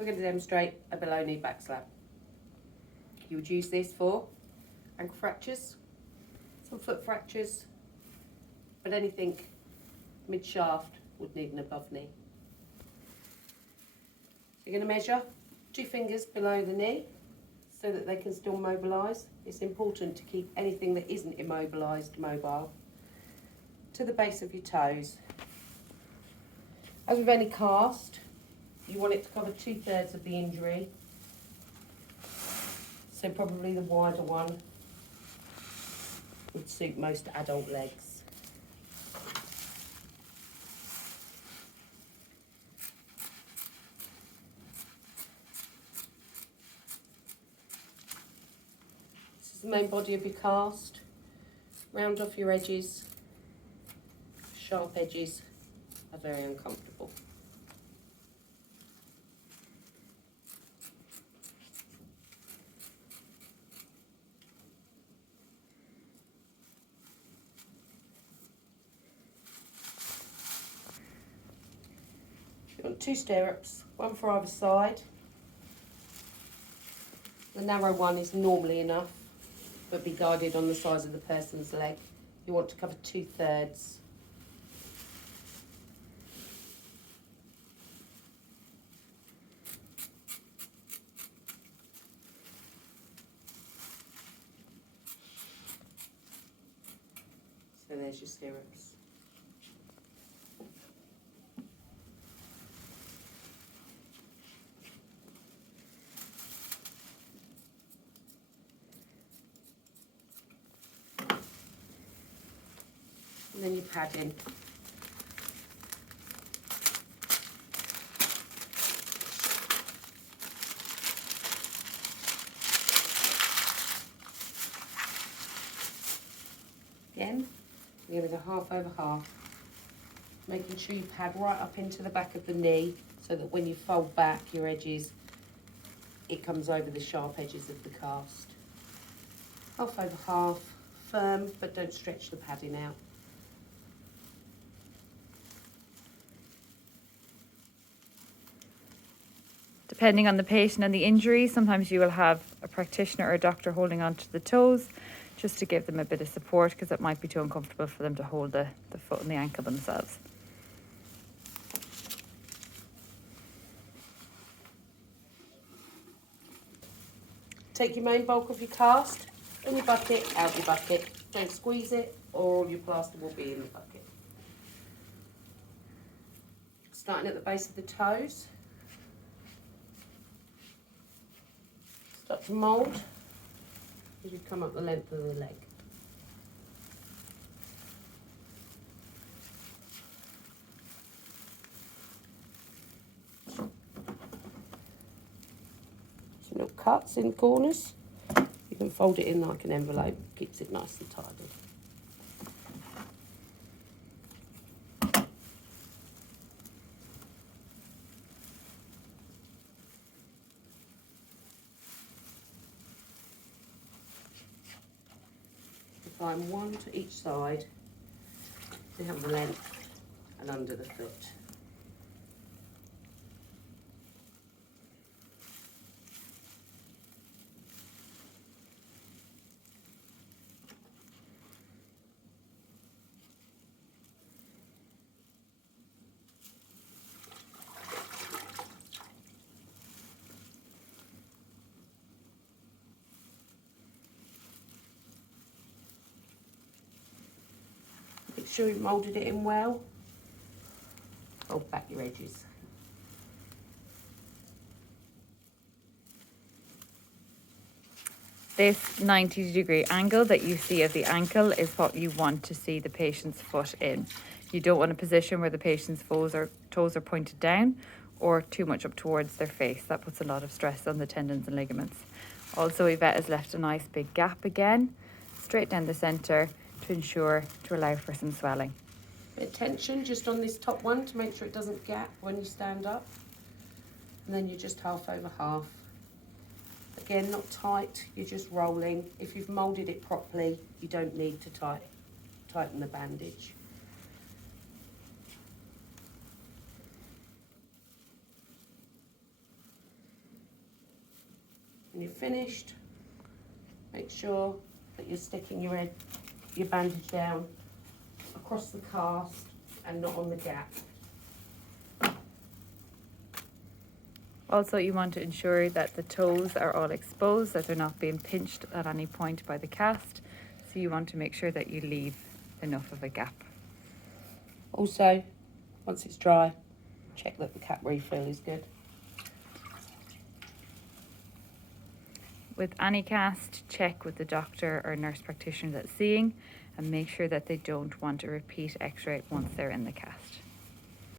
we're going to demonstrate a below knee back slab. You would use this for ankle fractures, some foot fractures, but anything mid-shaft would need an above knee. You're going to measure 2 fingers below the knee so that they can still mobilise. It's important to keep anything that isn't immobilised mobile to the base of your toes. As with any cast, you want it to cover 2/3 of the injury, so probably the wider one would suit most adult legs. This is the main body of your cast. Round off your edges. Sharp edges are very uncomfortable. You want 2 stirrups, one for either side. The narrow one is normally enough, but be guided on the size of the person's leg. You want to cover 2/3. So there's your stirrups. And then your padding. Again, you're going to go half over half, making sure you pad right up into the back of the knee so that when you fold back your edges, it comes over the sharp edges of the cast. Half over half, firm, but don't stretch the padding out. Depending on the patient and the injury, sometimes you will have a practitioner or a doctor holding onto the toes just to give them a bit of support, because it might be too uncomfortable for them to hold the foot and the ankle themselves. Take your main bulk of your cast in your bucket, out your bucket. Don't squeeze it or all your plaster will be in the bucket. Starting at the base of the toes. Start to mould as you come up the length of the leg. Some little cuts in corners. You can fold it in like an envelope, keeps it nice and tidy. Applying one to each side to have the length and under the foot. Make sure you've moulded it in well. Fold back your edges. This 90-degree angle that you see of the ankle is what you want to see the patient's foot in. You don't want a position where the patient's toes are pointed down or too much up towards their face. That puts a lot of stress on the tendons and ligaments. Also, Yvette has left a nice big gap again, straight down the centre, to allow for some swelling. Bit of tension just on this top one to make sure it doesn't gap when you stand up. And then you're just half over half. Again, not tight, you're just rolling. If you've moulded it properly, you don't need to tighten the bandage. When you're finished, make sure that you're sticking your bandage down across the cast and not on the gap. Also, you want to ensure that the toes are all exposed, that they're not being pinched at any point by the cast. So you want to make sure that you leave enough of a gap. Also, once it's dry, check that the cap refill is good. With any cast, check with the doctor or nurse practitioner that's seeing and make sure that they don't want a repeat x-ray once they're in the cast.